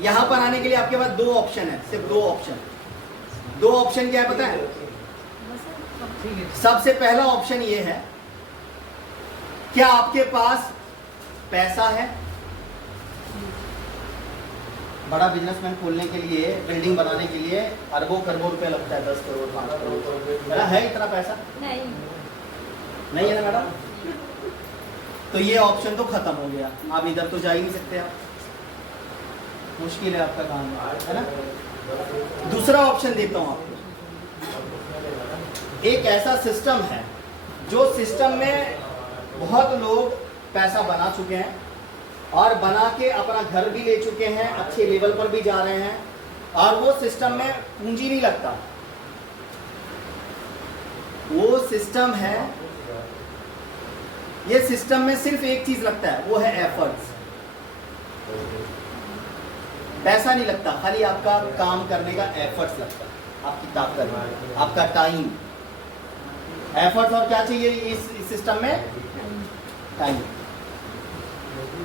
यहां पर आने के लिए आपके पास दो ऑप्शन है, सिर्फ दो ऑप्शन। दो ऑप्शन क्या है पता है? सबसे पहला ऑप्शन ये है, क्या आपके पास पैसा है? बड़ा बिजनेसमैन खोलने के लिए, बिल्डिंग बनाने के लिए अरबों खरबों रुपया लगता है, 10 करोड़ 5 करोड़। मेरा है इतना पैसा? नहीं है ना मैडम? तो ये ऑप्शन तो खत्म हो गया, आप इधर तो जा ही नहीं सकते, आप मुश्किल है आपका काम, है ना? दूसरा ऑप्शन देता हूं आपको। एक ऐसा सिस्टम है जो सिस्टम में बहुत लोग पैसा बना चुके हैं और बना के अपना घर भी ले चुके हैं, अच्छे लेवल पर भी जा रहे हैं, और वो सिस्टम में पूंजी नहीं लगता। वो सिस्टम है, ये सिस्टम में सिर्फ एक चीज लगता है, वो है एफर्ट्स। पैसा नहीं लगता, खाली आपका काम करने का एफर्ट्स लगता है, आपकी ताकत, आपका टाइम। एफर्ट्स और क्या चाहिए इस सिस्टम में? टाइम।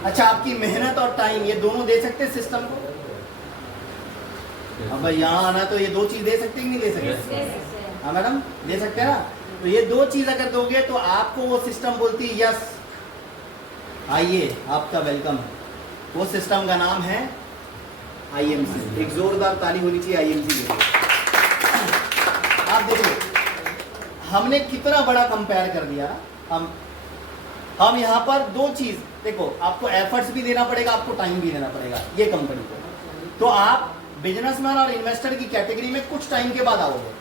अच्छा, आपकी मेहनत और टाइम, ये दोनों दे सकते सिस्टम को? अब भाई यहाँ आना तो ये दो चीज दे सकते कि नहीं दे सकते? हाँ मैडम, दे सकते हैं ना? तो ये दो चीज अगर दोगे तो आपको वो सिस्टम बोलती है यस, आइए आपका वेलकम है। वो सिस्टम का नाम है आईएमसी। एक जोरदार ताली होनी चाहिए आईएमसी के लिए। आप देखो हमने कितना बड़ा कंपेयर कर दिया। हम यहाँ पर दो चीज देखो, आपको एफर्ट्स भी देना पड़ेगा, आपको टाइम भी देना पड़ेगा ये कंपनी को। तो आप बिजनेसमैन और इन्वेस्टर की कैटेगरी में कुछ टाइम के बाद आओगे।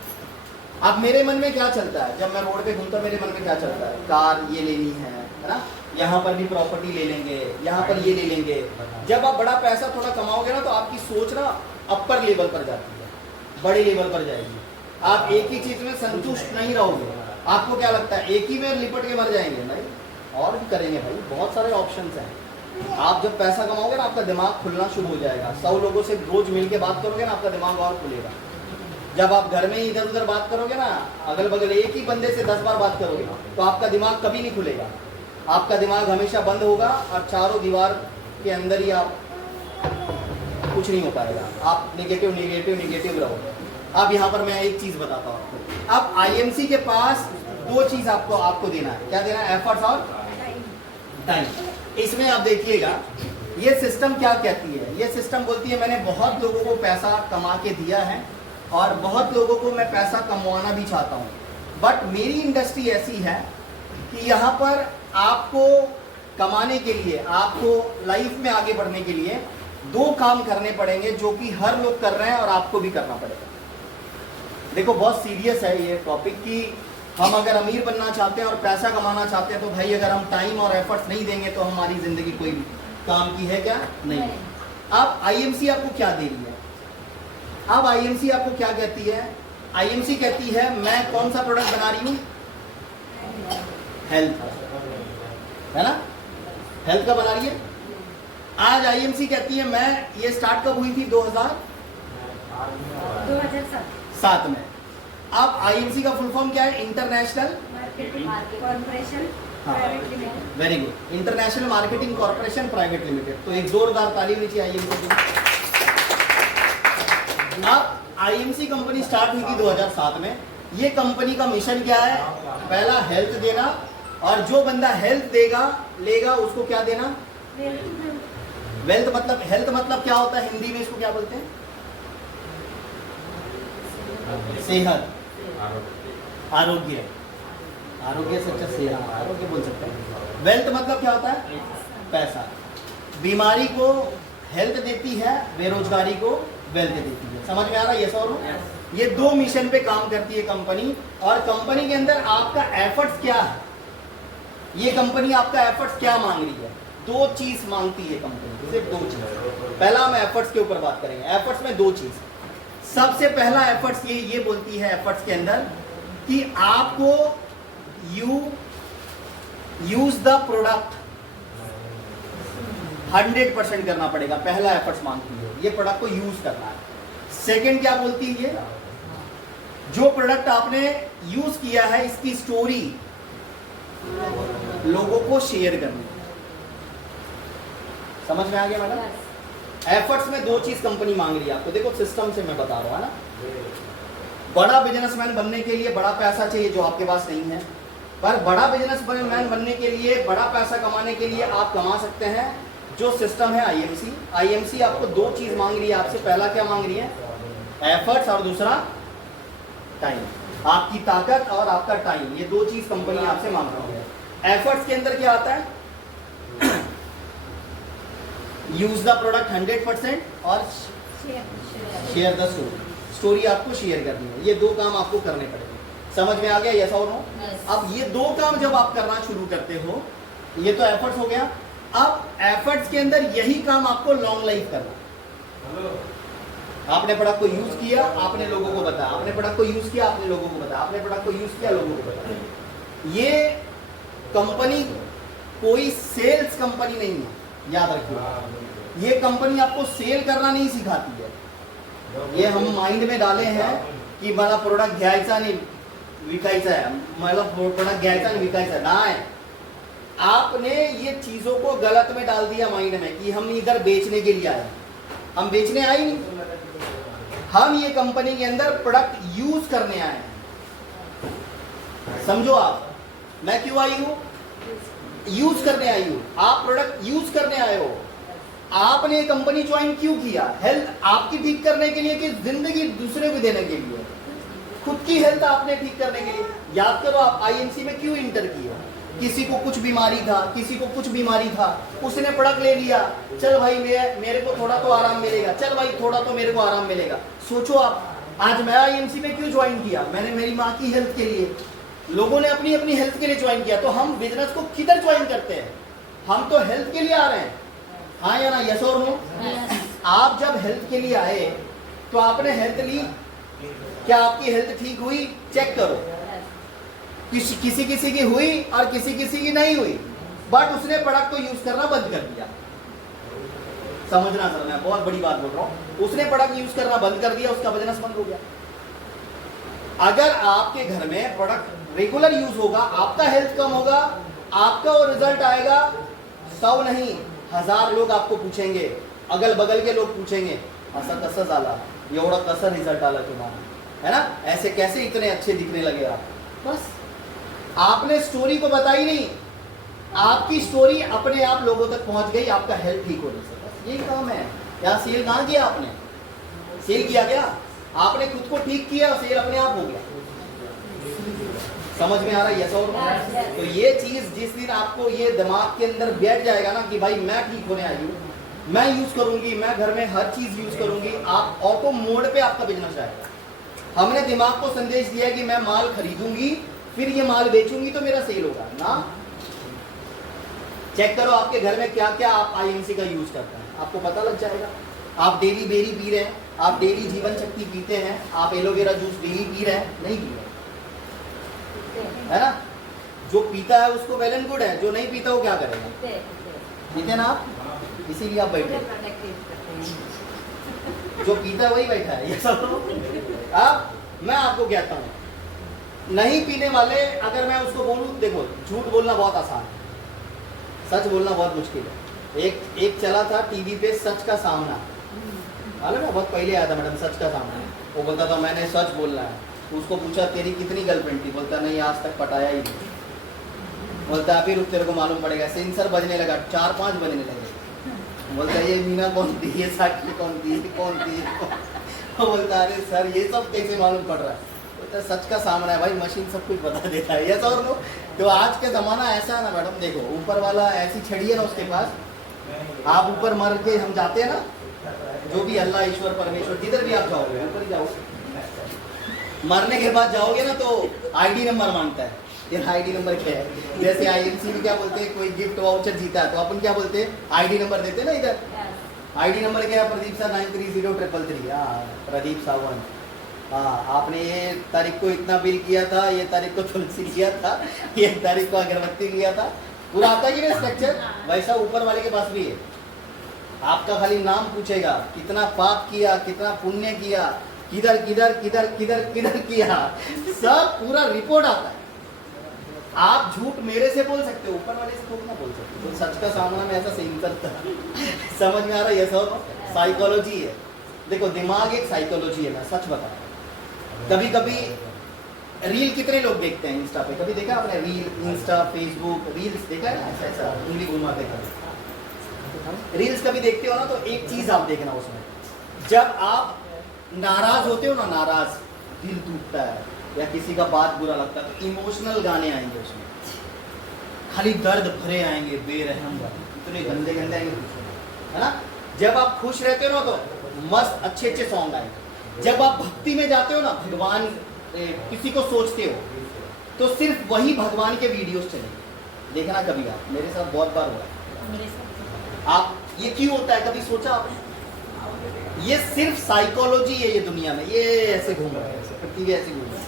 अब मेरे मन में क्या चलता है, जब मैं रोड पे घूमता मेरे मन में क्या चलता है? कार ये लेनी है ना, यहाँ पर भी प्रॉपर्टी ले लेंगे, यहाँ पर ये ले लेंगे। जब आप बड़ा पैसा थोड़ा कमाओगे ना, तो आपकी सोच ना अपर लेवल पर जाती है, बड़े लेवल पर जाएगी। आप एक ही चीज में संतुष्ट नहीं रहोगे। आपको क्या लगता है एक ही में लिपट के मर जाएंगे? नहीं, और भी करेंगे भाई, बहुत सारे ऑप्शंस हैं। आप जब पैसा कमाओगे ना, आपका दिमाग खुलना शुरू हो जाएगा। 100 लोगों से रोज मिल के बात करोगे ना, आपका दिमाग और खुलेगा। जब आप घर में ही इधर उधर बात करोगे ना, अगल बगल एक ही बंदे से 10 बार बात करोगे, तो आपका दिमाग कभी नहीं खुलेगा। आपका दिमाग हमेशा बंद होगा और चारों दीवार के अंदर ही आप, कुछ नहीं हो पाएगा। आप नेगेटिव नेगेटिव नेगेटिव रहोगे। अब यहाँ पर मैं एक चीज बताता हूँ आपको। अब आईएमसी के पास दो चीज आपको देना है। क्या देना है? एफर्ट्स और टाइम। इसमें आप देखिएगा ये सिस्टम क्या कहती है। ये सिस्टम बोलती है मैंने बहुत लोगों को पैसा कमा के दिया है और बहुत लोगों को मैं पैसा कमवाना भी चाहता हूँ, बट मेरी इंडस्ट्री ऐसी है कि यहाँ पर आपको कमाने के लिए, आपको लाइफ में आगे बढ़ने के लिए दो काम करने पड़ेंगे जो कि हर लोग कर रहे हैं और आपको भी करना पड़ेगा। देखो बहुत सीरियस है ये टॉपिक कि हम अगर अमीर बनना चाहते हैं और पैसा कमाना चाहते हैं तो भाई अगर हम टाइम और एफर्ट्स नहीं देंगे तो हमारी जिंदगी कोई काम की है क्या? नहीं। अब आईएमसी आपको क्या दे रही है? अब आईएमसी आपको क्या कहती है? आईएमसी कहती है मैं कौन सा प्रोडक्ट बना रही हूँ? हेल्थ, है ना? हेल्थ का बना रही है। आज आईएमसी कहती है मैं, ये स्टार्ट कब हुई थी? 2007 में। अब आईएमसी का फुल फॉर्म क्या है? International corporation private limited. Very good, international marketing corporation private limited. तो एक जोरदार ताली नीचे आईएमसी की। अब आईएमसी कंपनी स्टार्ट हुई थी 2007 में। ये कंपनी का मिशन क्या है? पहला हेल्थ देना, और जो बंदा हेल्थ देगा लेगा उसको क्या देना? वेल्थ। मतलब हेल्थ मतलब क्या होता है हिंदी में? इसको क्या बोलते हैं? सेहत, आरोग्य। आरोग्य से अच्छा सेहत, आरोग्य बोल सकते हैं। वेल्थ मतलब क्या होता है? पैसा। बीमारी को हेल्थ देती है, बेरोजगारी को वेल्थ देती है। समझ में आ रहा है? यस और नो? ये दो मिशन पे काम करती है कंपनी, और कंपनी के अंदर आपका एफर्ट्स क्या है? ये कंपनी आपका एफर्ट्स क्या मांग रही है? दो चीज मांगती है कंपनी, सिर्फ दो चीज। पहला हम एफर्ट्स के ऊपर बात करेंगे। एफर्ट्स में दो चीज। सबसे पहला एफर्ट्स ये बोलती है एफर्ट्स के अंदर कि आपको यूज द प्रोडक्ट 100% करना पड़ेगा। पहला एफर्ट्स मांगती है ये प्रोडक्ट को यूज करना है। सेकंड क्या बोलती है? ये जो प्रोडक्ट आपने यूज किया है इसकी स्टोरी लोगों को शेयर करनी। समझ में आ गया मैडम? एफर्ट्स में दो चीज कंपनी मांग रही है आपको, देखो सिस्टम से मैं बता रहा हूँ ना। बड़ा बिजनेसमैन बनने के लिए बड़ा पैसा चाहिए जो आपके पास नहीं है, पर बड़ा बिजनेसमैन बनने के लिए, बड़ा पैसा कमाने के लिए आप कमा सकते हैं जो सिस्टम है आईएमसी। आईएमसी आपको दो चीज मांग रही है आपसे, पहला क्या मांग रही है? एफर्ट्स, और दूसरा टाइम। आपकी ताकत और आपका टाइम, ये दो चीज कंपनी आपसे मांग रही है। एफर्ट्स के अंदर क्या आता है? यूज द प्रोडक्ट 100% और शेयर द स्टोरी। स्टोरी आपको शेयर करनी है, ये दो काम आपको करने पड़ेंगे। समझ में आ गया? यस और नो? अब ये दो काम जब आप करना शुरू करते हो, ये तो एफर्ट्स हो गया। अब एफर्ट्स के अंदर यही काम आपको लॉन्ग लाइफ करना। आपने प्रोडक्ट को यूज किया, आपने लोगों को बताया, आपने प्रोडक्ट को यूज किया, आपने लोगों को बताया, आपने प्रोडक्ट को यूज किया, लोगों को बताया। ये कंपनी कोई सेल्स कंपनी नहीं है, याद रखिए। ये कंपनी आपको सेल करना नहीं सिखाती है। ये हम माइंड में डाले हैं की मला प्रोडक्ट घ्यायचा आणि विकायचा है, मला प्रोडक्ट घ्यायचा आणि विकायचा नाही। आपने ये चीजों को गलत में डाल दिया माइंड में कि हम इधर बेचने के लिए आए। हम बेचने आए नहीं, हम ये कंपनी के अंदर प्रोडक्ट यूज करने आए हैं। समझो आप, मैं क्यों आई हूं? यूज करने आई हूं। आप प्रोडक्ट यूज करने आए हो। आपने ये कंपनी ज्वाइन क्यों किया? हेल्थ आपकी ठीक करने के लिए कि जिंदगी दूसरे को देने के लिए? खुद की हेल्थ आपने ठीक करने के लिए। याद करो आप आईएमसी में क्यों इंटर किया? किसी को कुछ बीमारी था, किसी को कुछ बीमारी था, उसने प्रोडक्ट ले लिया। चल भाई मेरे को थोड़ा तो आराम मिलेगा, चल भाई थोड़ा तो मेरे को आराम मिलेगा। सोचो आप, आज मैं आईएमसी में क्यों ज्वाइन किया? मैंने मेरी माँ की हेल्थ के लिए। लोगों ने अपनी अपनी हेल्थ के लिए ज्वाइन किया। तो हम बिजनेस को किधर ज्वाइन करते हैं? हम तो हेल्थ के लिए आ रहे हैं, हाँ या ना? यस और नो? आप जब हेल्थ के लिए आए तो आपने हेल्थ ली, क्या आपकी हेल्थ ठीक हुई? चेक करो। किसी किसी की हुई और किसी किसी की नहीं हुई, बट उसने प्रोडक्ट को यूज करना बंद कर दिया। समझना सर, मैं बहुत बड़ी बात बोल रहा हूं। उसने प्रोडक्ट यूज करना बंद कर दिया, उसका बिजनेस बंद हो गया। अगर आपके घर में प्रोडक्ट रेगुलर यूज होगा, आपका हेल्थ कम होगा, आपका वो रिजल्ट आएगा। 100 नहीं 1000 लोग आपको पूछेंगे, अगल बगल के लोग पूछेंगे, असं कसं झाला, एवढा कसं रिजल्ट आला तुम्हारा, है ना? ऐसे कैसे इतने अच्छे दिखने लगे आप? बस आपने स्टोरी को बताई नहीं, आपकी स्टोरी अपने आप लोगों तक पहुंच गई, आपका हेल्थ ठीक होने से। बस यही काम है। क्या सेल कहाँ किया आपने? सेल किया क्या? आपने खुद को ठीक किया, सेल अपने आप हो गया। समझ में आ रहा है? यस और नो? तो ये चीज जिस दिन आपको ये दिमाग के अंदर बैठ जाएगा ना कि भाई मैं ठीक होने आई हूँ, मैं यूज करूंगी, मैं घर में हर चीज यूज करूंगी, आप ऑटो मोड पे आपका बिजनेस जाएगा। हमने दिमाग को संदेश दिया कि मैं माल खरीदूंगी, फिर ये माल बेचूंगी तो मेरा सेल होगा ना। चेक करो आपके घर में क्या क्या आप आईएमसी का यूज करते हैं, आपको पता लग जाएगा। आप डेली बेरी पी रहे हैं, आप डेली जीवन शक्ति पीते हैं, आप एलोवेरा जूस डेली पी रहे हैं? नहीं पी रहे, है ना? जो पीता है उसको वेल एंड गुड है, जो नहीं पीता वो क्या करेगा? पीते ना आप, इसीलिए आप बैठे। जो पीता है वही बैठा है। ये सब आप, मैं आपको कहता हूँ, नहीं पीने वाले अगर मैं उसको बोलूँ, देखो झूठ बोलना बहुत आसान है, सच बोलना बहुत मुश्किल है। एक चला था टीवी पे सच का सामना, मालूम है? बहुत पहले आया था मैडम, सच का सामना। वो बोलता था मैंने सच बोलना है। उसको पूछा तेरी कितनी गर्लफ्रेंड थी? बोलता नहीं आज तक पटाया ही नहीं। बोलता फिर तेरे को मालूम पड़ेगा। सेंसर बजने लगा, 4-5 बजने लगे। बोलता ये मीना कौन थी, ये साक्षी कौन थी, कौन थी? वो बोलता अरे सर ये सब कैसे मालूम पड़ रहा है? बोलता सच का सामना है भाई, मशीन सब कुछ बता देता है। ये और लो, तो आज के ज़माना ऐसा है ना मैडम, देखो ऊपर वाला ऐसी छड़ी है ना उसके पास, आप ऊपर मर के हम जाते हैं ना, जो भी अल्लाह ईश्वर परमेश्वर जिधर भी आप जाओगे ऊपर ही जाओगे, मरने के बाद जाओगे ना तो आईडी नंबर मांगता है। तेरा आईडी नंबर क्या है? जैसे आईएमसी में क्या बोलते हैं, कोई गिफ्ट वाउचर जीता है तो अपन क्या बोलते हैं? आईडी नंबर देते हैं ना इधर। आईडी नंबर क्या है? प्रदीप सर 930333। हाँ प्रदीप सावंत, हाँ आपने ये तारीख को इतना बिल किया था, ये तारीख को तुलसी लिया था, ये तारीख को अगरबत्ती लिया था, पूरा आता है ना स्ट्रक्चर। वैसा ऊपर वाले के पास भी है। आपका खाली नाम पूछेगा, कितना पाप किया, कितना पुण्य किया, किधर किधर किधर किधर किधर किया, सब पूरा रिपोर्ट आता है। आप झूठ मेरे से बोल सकते हो, ऊपर वाले से थोड़ा ना बोल सकते। तो सच का सामना में ऐसा सही करता। समझ में आ रहा है? ये सब साइकोलॉजी है। देखो दिमाग एक साइकोलॉजी है, मैं सच बता रहा हूँ। कभी कभी रील कितने लोग देखते हैं इंस्टा पे? कभी देखा आपने रील? इंस्टा, फेसबुक, रील्स देखा है ना? ऐसा ऐसा उंगली घुमाते हैं। रील्स कभी देखते हो ना तो एक चीज आप देखना उसमें, जब आप नाराज होते हो ना, नाराज, दिल टूटता है या किसी का बात बुरा लगता है, तो इमोशनल गाने आएंगे उसमें, खाली दर्द भरे आएंगे, बेरहम गाने, इतने गंदे गंदे आएंगे, है ना? जब आप खुश रहते हो ना तो मस्त अच्छे अच्छे सॉन्ग आएंगे। जब आप भक्ति में जाते हो ना, भगवान किसी को सोचते हो, तो सिर्फ वही भगवान के वीडियोस चलेंगे। देखना कभी आप, मेरे साथ बहुत बार हुआ है। आप ये क्यों होता है, कभी सोचा आपने? ये सिर्फ साइकोलॉजी है ये दुनिया में, ये ऐसे घूम रहा है, पृथ्वी ऐसे घूम रहा है।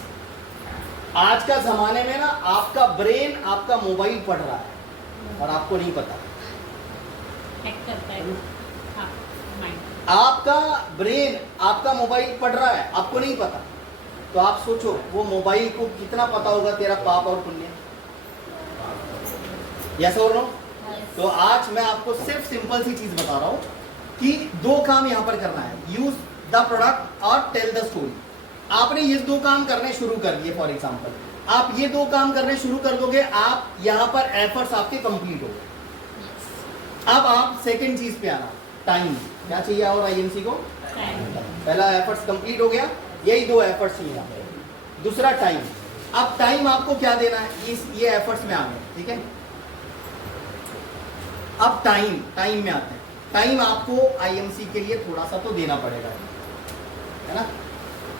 आज का जमाने में ना आपका ब्रेन आपका मोबाइल पढ़ रहा है और आपको नहीं पता। आपका ब्रेन आपका मोबाइल पढ़ रहा है, आपको नहीं पता। तो आप सोचो वो मोबाइल को कितना पता होगा तेरा पाप और पुण्य। यस और नो? तो आज मैं आपको सिर्फ सिंपल सी चीज बता रहा हूं कि दो काम यहां पर करना है, यूज द प्रोडक्ट और टेल द स्टोरी। आपने ये दो काम करने शुरू कर दिए, फॉर एग्जांपल आप ये दो काम करने शुरू कर दोगे, आप यहां पर एफर्ट्स आपके कंप्लीट हो गए। अब आप सेकंड चीज पे आना, टाइम। क्या चाहिए और आईएमसी को? पहला एफर्ट्स कंप्लीट हो गया, यही दो एफर्ट्स चाहिए। दूसरा टाइम। अब टाइम आपको क्या देना है, ये एफर्ट्स में आ गए, ठीक है? अब टाइम में आते हैं। टाइम आपको आईएमसी के लिए थोड़ा सा तो देना पड़ेगा, है ना?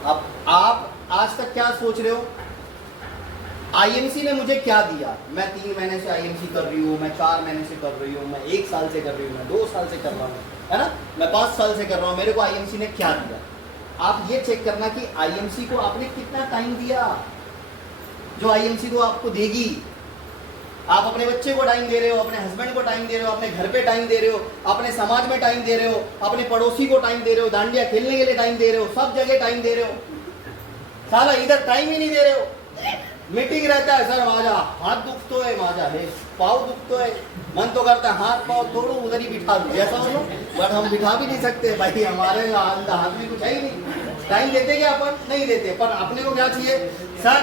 अब आप आज तक क्या सोच रहे हो, आईएमसी ने मुझे क्या दिया? मैं 3 महीने से आईएमसी कर रही हूँ, मैं 4 महीने से कर रही हूँ, मैं 1 साल से कर रही हूँ, मैं 2 साल से कर रहा हूँ, है ना? मैं 5 साल से कर रहा हूँ, मेरे को आईएमसी ने क्या दिया? आप ये चेक करना कि आईएमसी को आपने कितना टाइम दिया, जो आईएमसी को आपको देगी। आप अपने बच्चे को टाइम दे रहे हो, अपने हस्बैंड को टाइम दे रहे हो, अपने घर पे टाइम दे रहे हो, अपने समाज में टाइम दे रहे हो, अपने पड़ोसी को टाइम दे रहे हो, डांडिया खेलने के लिए टाइम दे रहे हो, सब जगह टाइम दे रहे हो। साला इधर टाइम ही नहीं दे रहे हो। मीटिंग रहता है, सर माजा हाथ दुखतो है, माजा है पाव दुखतो है, मन तो करता है हाथ पाव तोड़ो उधर ही बिठा दो, ऐसा हो, बट हम बिठा भी नहीं सकते भाई, हमारे हाथ में कुछ है ही नहीं। टाइम देते क्या अपन? नहीं देते। पर अपने को क्या चाहिए? सर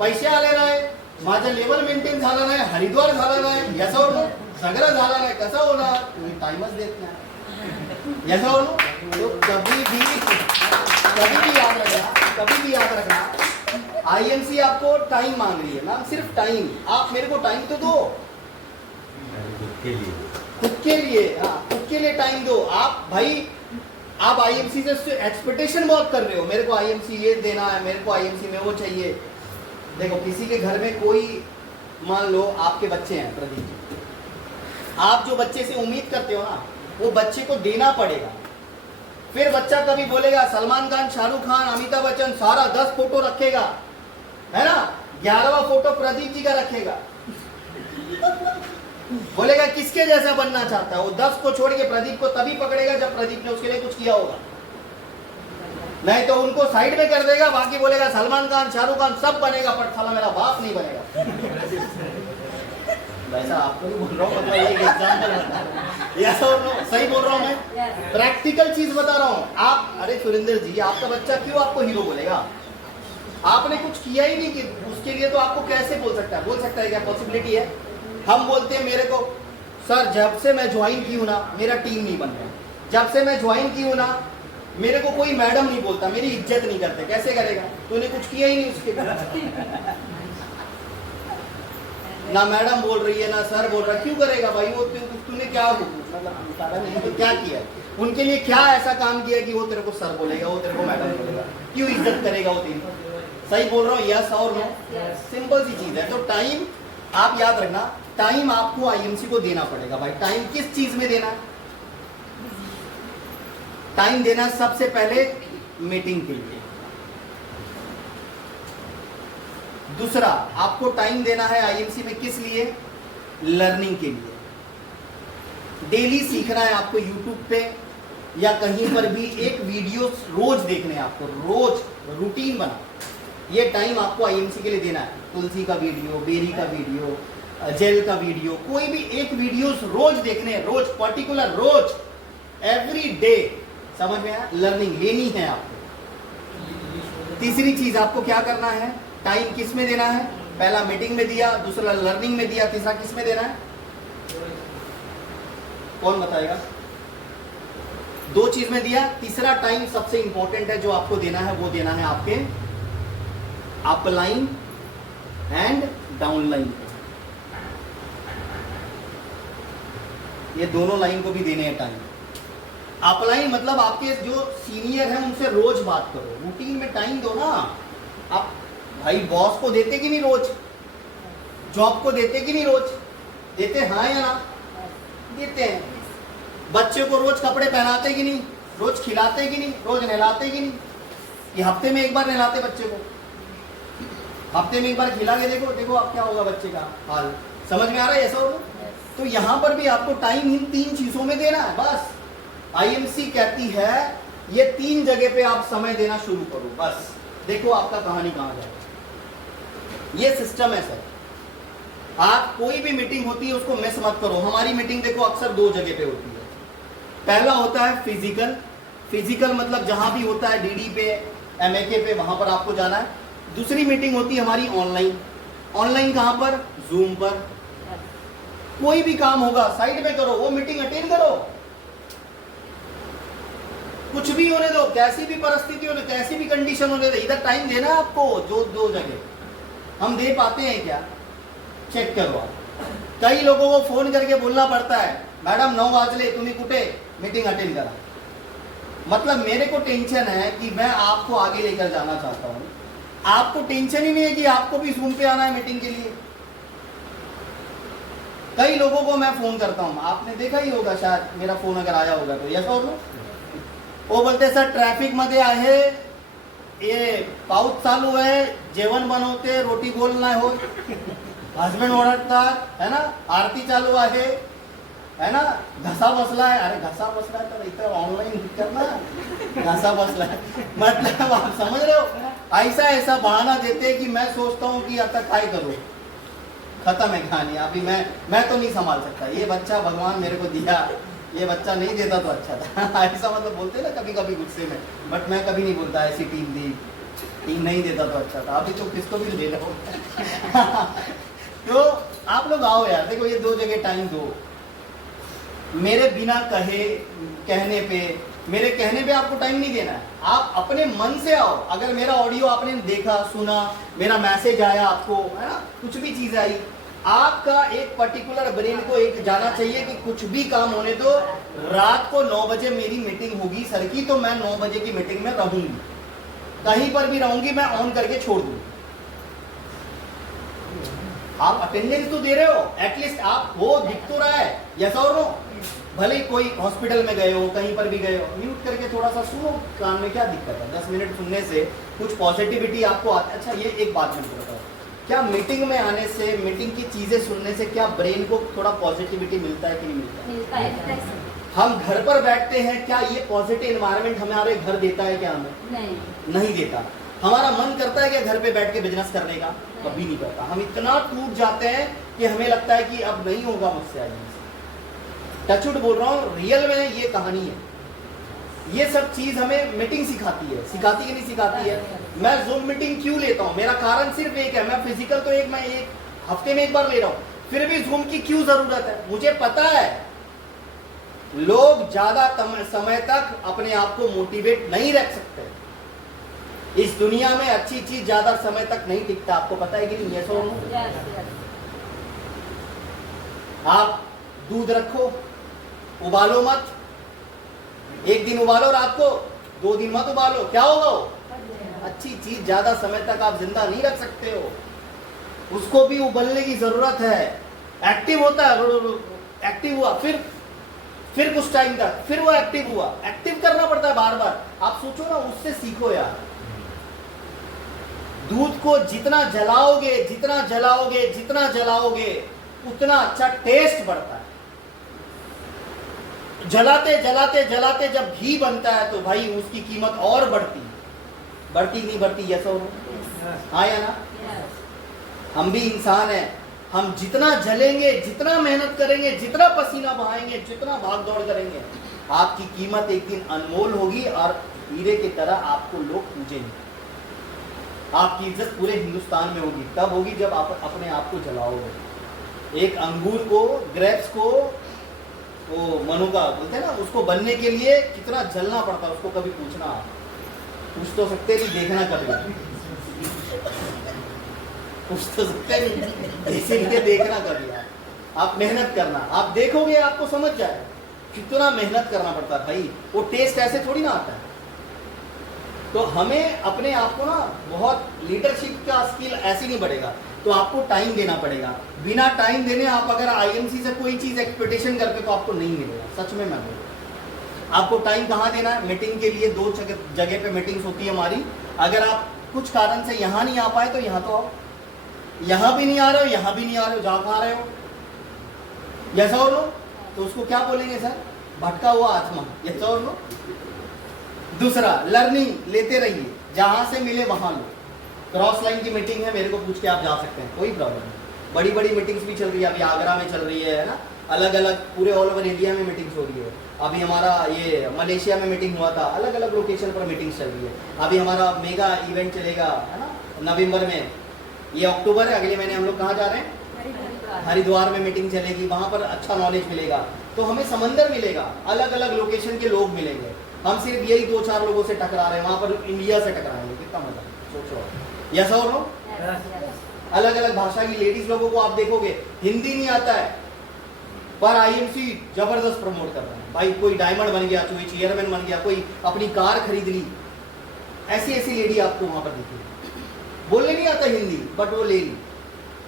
पैसे आले नाही, माझं लेवल मेंटेन झालं नाही, हरिद्वार झालं नाही, याचा होतो सगळं झालं नाही, कसं होणार? तुम्ही टाइमच देत नाही, याचा होतो। तो कभी भी याद रखना, आईएमसी आपको टाइम मांग रही है ना, सिर्फ टाइम। आप मेरे को टाइम तो दो, खुद के लिए, हाँ खुद के लिए टाइम दो। आप भाई आप आईएमसी से एक्सपेक्टेशन बहुत कर रहे हो, मेरे को आईएमसी ये देना है, मेरे को आईएमसी में वो चाहिए। देखो किसी के घर में कोई, मान लो आपके बच्चे हैं प्रदीप जी, आप जो बच्चे से उम्मीद करते हो ना, वो बच्चे को देना पड़ेगा। फिर बच्चा कभी बोलेगा सलमान खान, शाहरुख खान, अमिताभ बच्चन, सारा 10 फोटो रखेगा, है ना? 11वां फोटो प्रदीप जी का रखेगा। बोलेगा किसके जैसा बनना चाहता है? वो 10 को छोड़ के प्रदीप को तभी पकड़ेगा जब प्रदीप ने उसके लिए कुछ किया होगा, नहीं तो उनको साइड में कर देगा। बाकी बोलेगा सलमान खान, शाहरुख खान सब बनेगा, पर साला मेरा बाप नहीं बनेगा। वैसा आपको नहीं बोल रहा हूँ, मतलब एक एग्जाम्पल है, सही बोल रहा हूँ मैं, प्रैक्टिकल चीज बता रहा हूँ। आप, अरे सुरेंद्र जी आपका बच्चा क्यों आपको हीरो बोलेगा? आपने कुछ किया ही नहीं कि उसके लिए, तो आपको कैसे बोल सकता है? बोल सकता है क्या? पॉसिबिलिटी है? हम बोलते हैं मेरे को, सर जब से मैं ज्वाइन की हूँ ना मेरा टीम नहीं बन रहा, जब से मैं ज्वाइन की हूँ ना मेरे को कोई मैडम नहीं बोलता, मेरी इज्जत नहीं करते। कैसे करेगा? तूने कुछ किया ही नहीं उसके ना मैडम बोल रही है ना सर बोल रहा है, क्यों करेगा भाई? वो तूने क्या मतलब तो क्या किया? उनके लिए क्या ऐसा काम किया कि वो तेरे को सर बोलेगा, वो तेरे को मैडम बोलेगा? क्यों इज्जत करेगा वो तेरी? सही बोल रहा हूँ, यस और नो? सिंपल सी चीज है। तो टाइम आप याद रखना, टाइम आपको आईएमसी को देना पड़ेगा भाई। टाइम किस चीज में देना है? टाइम देना सबसे पहले मीटिंग के लिए। दूसरा आपको टाइम देना है आईएमसी में किस लिए? लर्निंग के लिए। डेली सीखना है आपको, यूट्यूब पे या कहीं पर भी एक वीडियो रोज देखने हैं आपको, रोज रूटीन बना। ये टाइम आपको आईएमसी के लिए देना है। तुलसी का वीडियो, बेरी का वीडियो, जेल का वीडियो, कोई भी एक वीडियोस रोज देखने हैं, रोज पर्टिकुलर, रोज एवरी डे, समझ में आया, लर्निंग लेनी है आपको। तीसरी चीज आपको क्या करना है, टाइम किस में देना है, पहला मीटिंग में दिया, दूसरा लर्निंग में दिया, तीसरा किस में देना है, कौन बताएगा? 2 चीज में दिया, तीसरा टाइम सबसे इंपॉर्टेंट है जो आपको देना है, वो देना है आपके अपलाइन एंड डाउनलाइन। ये दोनों लाइन को भी देने हैं टाइम। अपलाइन मतलब आपके जो सीनियर हैं उनसे रोज बात करो, रूटीन में टाइम दो ना। आप भाई बॉस को देते कि नहीं रोज, जॉब को देते कि नहीं रोज, देते हाँ या ना, देते हैं। बच्चे को रोज कपड़े पहनाते कि नहीं, रोज खिलाते कि नहीं, रोज नहलाते कि नहीं, कि हफ्ते में एक बार नहलाते बच्चे को, हफ्ते में एक बार खिला के देखो, देखो अब क्या होगा बच्चे का हाल। समझ में आ रहा है ऐसा होगा? तो यहां पर भी आपको टाइम इन 3 चीजों में देना है बस। आईएमसी कहती है ये 3 जगह पे आप समय देना शुरू करो, बस देखो आपका कहानी कहां जाए। ये सिस्टम है सर। आप कोई भी मीटिंग होती है उसको मिस मत करो। हमारी मीटिंग देखो अक्सर 2 जगह पे होती है। पहला होता है फिजिकल, फिजिकल मतलब जहां भी होता है डीडी पे, एमएके पे, वहां पर आपको जाना है। दूसरी मीटिंग होती है हमारी ऑनलाइन। ऑनलाइन कहां पर? जूम पर। कोई भी काम होगा साइड में करो, वो मीटिंग अटेंड करो, कुछ भी होने दो, कैसी भी परिस्थिति होने, कैसी भी कंडीशन होने दो, इधर टाइम देना है आपको। जो 2 जगह हम दे पाते हैं क्या, चेक करो आप। कई लोगों को फोन करके बोलना पड़ता है मैडम 9 वाजले तुम्ही कुठे, मीटिंग अटेंड करा। मतलब मेरे को टेंशन है कि मैं आपको आगे लेकर जाना चाहता हूं, आपको टेंशन ही नहीं है कि आपको भी जूम पे आना है मीटिंग के लिए। कई लोगों को मैं फोन करता हूं, आपने देखा ही होगा शायद, मेरा फोन अगर आया होगा तो, यस और नो। वो बोलते सर ट्रॅफिक मध्ये आहे, ये पाऊस चालू आहे, जेवण बनवते, रोटी गोल नाही होत, हस्बंड ओरडतात है ना, आरती चालू है ना, घसा बसला है। अरे घसा बसला है तो इधर ऑनलाइन करना, घसा बसला है मतलब आप समझ रहे हो, ऐसा ऐसा बहाना देते हैं कि मैं सोचता हूँ कि अब तक काय करूँ, खत्म है कहानी। अभी मैं तो नहीं संभाल सकता, ये बच्चा भगवान मेरे को दिया, ये बच्चा नहीं देता तो अच्छा था ऐसा मतलब बोलते ना कभी कभी गुस्से में, बट मैं कभी नहीं बोलता ऐसी टीम दी, टीम नहीं देता तो अच्छा था। अभी तो किसको भी दे रहा तो आप लोग आओ यार, देखो ये 2 जगह टाइम दो। मेरे बिना कहने पे, मेरे कहने पे आपको टाइम नहीं देना है, आप अपने मन से आओ। अगर मेरा ऑडियो आपने देखा, सुना, मेरा मैसेज आया आपको, है ना, कुछ भी चीज आई, आपका एक पर्टिकुलर ब्रेन को एक जाना चाहिए कि कुछ भी काम होने दो, रात को 9 बजे मेरी मीटिंग होगी सर की, तो मैं 9 बजे की मीटिंग में रहूंगी, कहीं पर भी रहूंगी, मैं ऑन करके छोड़ दूंगी। आप अटेंडेंस तो दे रहे हो, एटलीस्ट आप वो दिख तो रहा है, यस और नो। भले कोई हॉस्पिटल में गए हो, कहीं पर भी गए हो, म्यूट करके थोड़ा सा सुनो, कान में क्या दिक्कत है, 10 मिनट सुनने से कुछ पॉजिटिविटी आपको अच्छा ये एक बात मैं बताऊँ, क्या मीटिंग में आने से, मीटिंग की चीजें सुनने से क्या ब्रेन को थोड़ा पॉजिटिविटी मिलता है कि नहीं मिलता है? मिलता है। हम घर पर बैठते हैं, क्या ये पॉजिटिव एनवायरनमेंट हमारे घर देता है क्या हमें? नहीं देता। हमारा मन करता है कि घर पे बैठ के बिजनेस करने का, कभी नहीं करता। हम इतना टूट जाते हैं कि हमें लगता है कि अब नहीं होगा मुझसे आगे। टचवुड बोल रहा हूँ, रियल में ये कहानी है। ये सब चीज हमें मीटिंग सिखाती है, सिखाती कि नहीं सिखाती है? मैं जूम मीटिंग क्यों लेता हूँ, मेरा कारण सिर्फ एक है, मैं फिजिकल तो मैं एक हफ्ते में एक बार ले रहा हूँ, फिर भी जूम की क्यों जरूरत है? मुझे पता है लोग ज्यादा समय तक अपने आप को मोटिवेट नहीं रख सकते। इस दुनिया में अच्छी चीज ज्यादा समय तक नहीं टिकता, आपको पता है कि नहीं? यस और नो? आप दूध रखो, उबालो मत, एक दिन उबालो रात को, 2 दिन मत उबालो, क्या होगा? अच्छी चीज ज्यादा समय तक आप जिंदा नहीं रख सकते हो, उसको भी उबलने की जरूरत है। एक्टिव होता है, एक्टिव हुआ, फिर कुछ टाइम तक फिर वो एक्टिव हुआ, एक्टिव करना पड़ता है बार बार। आप सोचो ना, उससे सीखो यार। दूध को जितना जलाओगे, जितना जलाओगे, जितना जलाओगे, उतना अच्छा टेस्ट बढ़ता है। जलाते जलाते जलाते जब घी बनता है तो भाई उसकी कीमत और बढ़ती नहीं बढ़ती? यस और हाँ या ना? हम भी इंसान हैं, हम जितना जलेंगे, जितना मेहनत करेंगे, जितना पसीना बहाएंगे, जितना भाग दौड़ करेंगे, आपकी कीमत एक दिन अनमोल होगी और हीरे की तरह आपको लोग पूजेंगे। आपकी इज्जत पूरे हिंदुस्तान में होगी। तब होगी जब आप अपने आप को जलाओगे। एक अंगूर को, ग्रेप्स को, वो मनु का बोलते हैं ना, उसको बनने के लिए कितना जलना पड़ता है, उसको कभी पूछना, पूछ तो सकते नहीं, देखना कभी, पूछ तो सकते नहीं, इसीलिए देखना कभी। आप मेहनत करना, आप देखोगे आपको समझ जाए कितना मेहनत करना पड़ता है भाई। वो टेस्ट ऐसे थोड़ी ना आता है। तो हमें अपने आप को ना बहुत, लीडरशिप का स्किल ऐसे नहीं बढ़ेगा, तो आपको टाइम देना पड़ेगा। बिना टाइम देने आप अगर आईएमसी से कोई चीज एक्सपेक्टेशन करते तो आपको नहीं मिलेगा। सच में मैं बोलूँ, आपको टाइम कहाँ देना है? मीटिंग के लिए 2 जगह पे मीटिंग्स होती है हमारी। अगर आप कुछ कारण से यहाँ नहीं आ पाए तो यहाँ तो आओ। यहाँ भी नहीं आ रहे हो, यहाँ भी नहीं आ रहे हो, जहाँ खा रहे हो, ऐसा और लो, तो उसको क्या बोलेंगे सर? भटका हुआ आत्मा। ऐसा और लो। दूसरा, लर्निंग लेते रहिए, जहां से मिले वहां लो। क्रॉस लाइन की मीटिंग है, मेरे को पूछ के आप जा सकते हैं, कोई प्रॉब्लम नहीं। बड़ी बड़ी मीटिंग्स भी चल रही है, अभी आगरा में चल रही है ना, अलग अलग पूरे ऑल ओवर इंडिया में मीटिंग्स हो रही है। अभी हमारा ये मलेशिया में मीटिंग हुआ था, अलग अलग लोकेशन पर मीटिंग्स चल रही है। अभी हमारा मेगा इवेंट चलेगा, है ना, नवंबर में। ये अक्टूबर है, अगले महीने हम लोग कहाँ जा रहे हैं? हरिद्वार में मीटिंग चलेगी। वहां पर अच्छा नॉलेज मिलेगा, तो हमें समंदर मिलेगा, अलग अलग लोकेशन के लोग मिलेंगे। हम सिर्फ यही 2-4 लोगों से टकरा रहे हैं, वहां पर इंडिया से टकराएंगे, कितना मजा। सोचो, यस और नो? अलग अलग भाषा की लेडीज लोगों को आप देखोगे, हिंदी नहीं आता है पर आईएमसी जबरदस्त प्रमोट कर रहे हैं भाई। कोई डायमंड बन गया, कोई चेयरमैन बन गया, कोई अपनी कार खरीद ली, ऐसी ऐसी लेडी आपको वहां पर दिखेगी। बोलने नहीं आता हिंदी बट वो ले ली।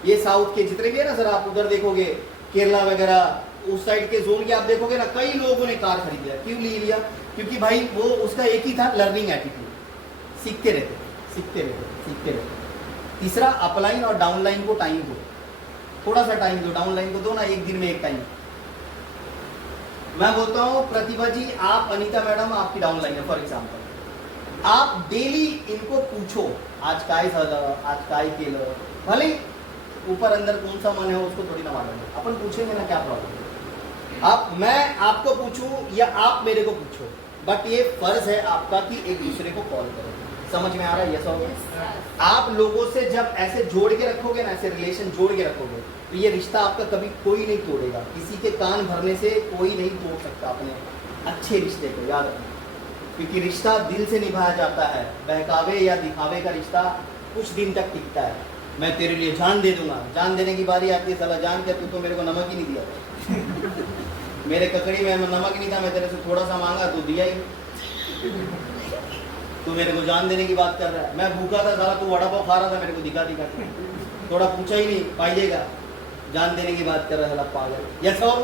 ये साउथ के जितने भी है ना सर, आप उधर देखोगे केरला वगैरह, उस साइड के जोन के आप देखोगे ना, कई लोगों ने कार खरीद लिया। क्यों ले लिया? क्योंकि भाई वो उसका एक ही था, लर्निंग एटीट्यूड, सीखते रहते सीखते रहते सीखते रहते। तीसरा, अपलाइन और डाउनलाइन को टाइम दो, थोड़ा सा टाइम दो, डाउनलाइन को दो ना, एक दिन में एक टाइम। मैं बोलता हूँ प्रतिभा जी, आप अनीता मैडम आपकी डाउनलाइन है फॉर एग्जाम्पल, आप डेली इनको पूछो आज काय झालं, आज काय केलं, भले ऊपर अंदर कौन सा मन है उसको थोड़ी ना मालूम है, अपन पूछेंगे ना, क्या प्रॉब्लम है? आप, मैं आपको पूछूं या आप मेरे को पूछो, बट ये फर्ज है आपका कि एक दूसरे को कॉल करो। समझ में आ रहा है? यस होगा। आप लोगों से जब ऐसे जोड़ के रखोगे ना, ऐसे रिलेशन जोड़ के रखोगे, तो ये रिश्ता आपका कभी कोई नहीं तोड़ेगा। किसी के कान भरने से कोई नहीं तोड़ सकता अपने अच्छे रिश्ते को, याद रखना। क्योंकि रिश्ता दिल से निभाया जाता है, बहकावे या दिखावे का रिश्ता कुछ दिन तक टिकता है। मैं तेरे लिए जान दे दूंगा, जान देने की बारी आती है, साला जान के तू तो मेरे को नमक ही नहीं दिया मेरे ककड़ी में नमक नहीं था, मैं तेरे से थोड़ा सा मांगा तू दिया ही। तू मेरे को जान देने की बात कर रहा है। मैं भूखा था साला, तू वड़ा पाव खा रहा था, मेरे को दिखा थोड़ा पूछा ही नहीं, पाइएगा, जान देने की बात कर रहा है साला पागल। यस और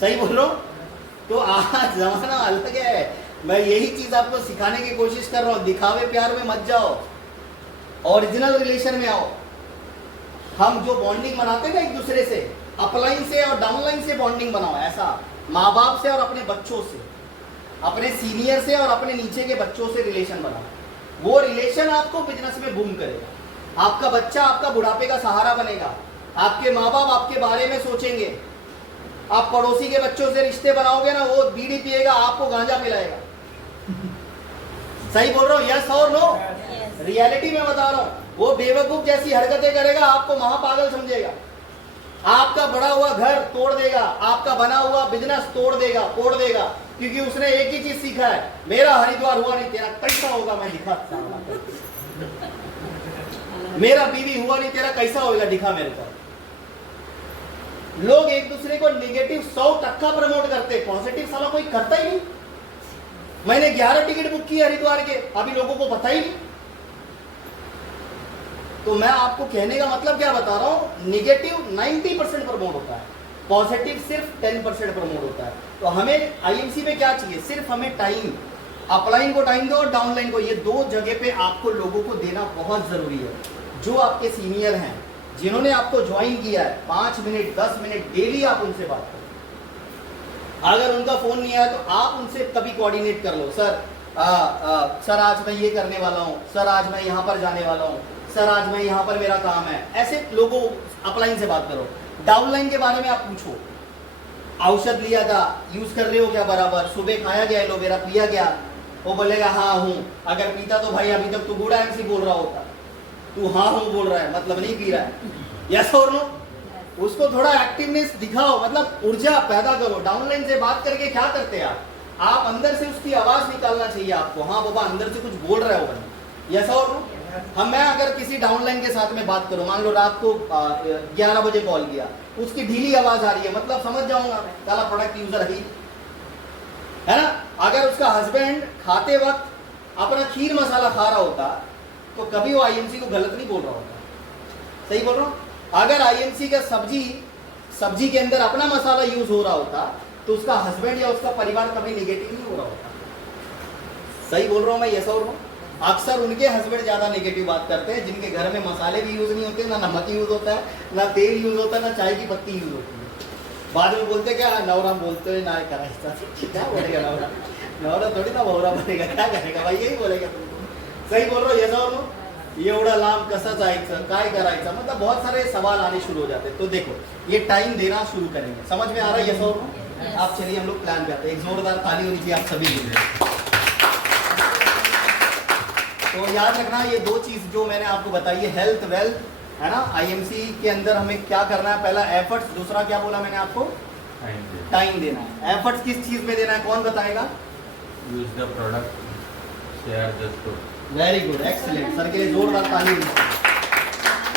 सही बोल रहा हूँ? तो आज जमाना अलग है। मैं यही चीज आपको सिखाने की कोशिश कर रहा हूँ। दिखावे प्यार में मत जाओ, ओरिजिनल रिलेशन में आओ। हम जो बॉन्डिंग बनाते हैं ना एक दूसरे से, अपलाइन से और डाउनलाइन से बॉन्डिंग बनाओ। ऐसा माँ बाप से और अपने बच्चों से, अपने सीनियर से और अपने नीचे के बच्चों से रिलेशन बनाओ। वो रिलेशन आपको बिजनेस में बूम करेगा। आपका बच्चा आपका बुढ़ापे का सहारा बनेगा। आपके माँ बाप आपके बारे में सोचेंगे। आप पड़ोसी के बच्चों से रिश्ते बनाओगे ना, वो बीड़ी पिएगा, आपको गांजा पिलाएगा। सही बोल रहा हूँ? यस और नो? रियलिटी में बता रहा हूँ। वो बेवकूफ जैसी हरकतें करेगा, आपको महापागल समझेगा। आपका बड़ा हुआ घर तोड़ देगा, आपका बना हुआ बिजनेस तोड़ देगा, क्योंकि उसने एक ही चीज सीखा है, मेरा हरिद्वार हुआ नहीं, तेरा कैसा होगा मैं दिखाता हूं। मेरा बीवी हुआ नहीं, तेरा कैसा होगा दिखा मेरे को। लोग एक दूसरे को नेगेटिव 100% प्रमोट करते, पॉजिटिव साला कोई करता ही नहीं। मैंने 11 टिकट बुक की हरिद्वार के, अभी लोगों को पता ही नहीं। तो मैं आपको कहने का मतलब क्या बता रहा हूं, नेगेटिव 90% प्रमोट होता है, पॉजिटिव सिर्फ 10% प्रमोट होता है। तो हमें आईएमसी में क्या चाहिए? सिर्फ हमें टाइम, अपलाइन को टाइम दो और डाउनलाइन को, ये 2 जगह पे आपको लोगों को देना बहुत जरूरी है। जो आपके सीनियर हैं, जिन्होंने आपको ज्वाइन किया है, 5 मिनट 10 मिनट डेली आप उनसे बात करो। अगर उनका फोन नहीं आया तो आप उनसे कभी कोऑर्डिनेट कर लो। सर आज मैं ये करने वाला हूँ, सर आज मैं यहाँ पर जाने वाला हूँ, सर आज मैं यहाँ पर मेरा काम है। ऐसे लोगों अपलाइन से बात करो। डाउनलाइन के बारे में आप पूछो, औषध लिया था, यूज कर रहे हो क्या बराबर? सुबह खाया गया एलोवेरा, पिया गया? वो बोलेगा हाँ हूँ। अगर पीता तो भाई अभी तक तू बूढ़ा एमसी बोल रहा होता। तू हाँ हूँ बोल रहा है मतलब नहीं पी रहा है। यस और नो? उसको थोड़ा एक्टिवनेस दिखाओ, मतलब ऊर्जा पैदा करो। डाउनलाइन से बात करके क्या करते हैं आप अंदर से उसकी आवाज निकालना चाहिए आपको। हाँ बाबा अंदर से कुछ बोल रहा है वो बंदा। यस और नो? हम मैं अगर किसी डाउनलाइन के साथ में बात करूं, मान लो रात को 11 बजे कॉल किया, उसकी ढीली आवाज आ रही है, मतलब समझ जाऊंगा मैं साला प्रोडक्ट यूजर है ना। अगर उसका हस्बैंड खाते वक्त अपना खीर मसाला खा रहा होता तो कभी वो आईएमसी को गलत नहीं बोल रहा होता। सही बोल रहा हूँ? अगर आईएमसी का सब्जी के अंदर अपना मसाला यूज हो रहा होता तो उसका हस्बैंड या उसका परिवार कभी निगेटिव नहीं हो रहा होता। सही बोल रहा हूँ मैं? यस और नो? अक्सर उनके हस्बैंड ज्यादा नेगेटिव बात करते हैं जिनके घर में मसाले भी यूज नहीं होते, ना नमक यूज होता है, ना तेल यूज होता है, ना चाय की पत्ती यूज होती है। बाद में बोलते क्या नवरा बोलते हुए ना करायचा, क्या बोलेगा नवरा? नवरा थोड़ी ना भवरा बनेगा, क्या करेगा भाई? यही बोलेगा तुमको। सही बोल रहा हो? यस और नो? एवढा लांब कसं जायचं, काय करायचं, मतलब बहुत सारे सवाल आने शुरू हो जाते हैं। तो देखो ये टाइम देना शुरू करेंगे। समझ में आ रहा है? यस और नो? आप चलिए हम लोग प्लान करते हैं। एक जोरदार ताली होनी चाहिए आप सभी के लिए। तो याद रखना ये दो चीज जो मैंने आपको बताई है, हेल्थ वेल्थ, है ना। आईएमसी के अंदर हमें क्या करना है? पहला एफर्ट्स, दूसरा क्या बोला मैंने आपको? टाइम देना है। एफर्ट्स किस चीज में देना है कौन बताएगा? Use the product, share the store. Very good, excellent. Sir के लिए जोरदार ताली।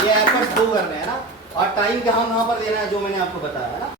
ये एफर्ट्स दो करने हैं ना, और टाइम कहाँ पर देना है जो मैंने आपको बताया है ना।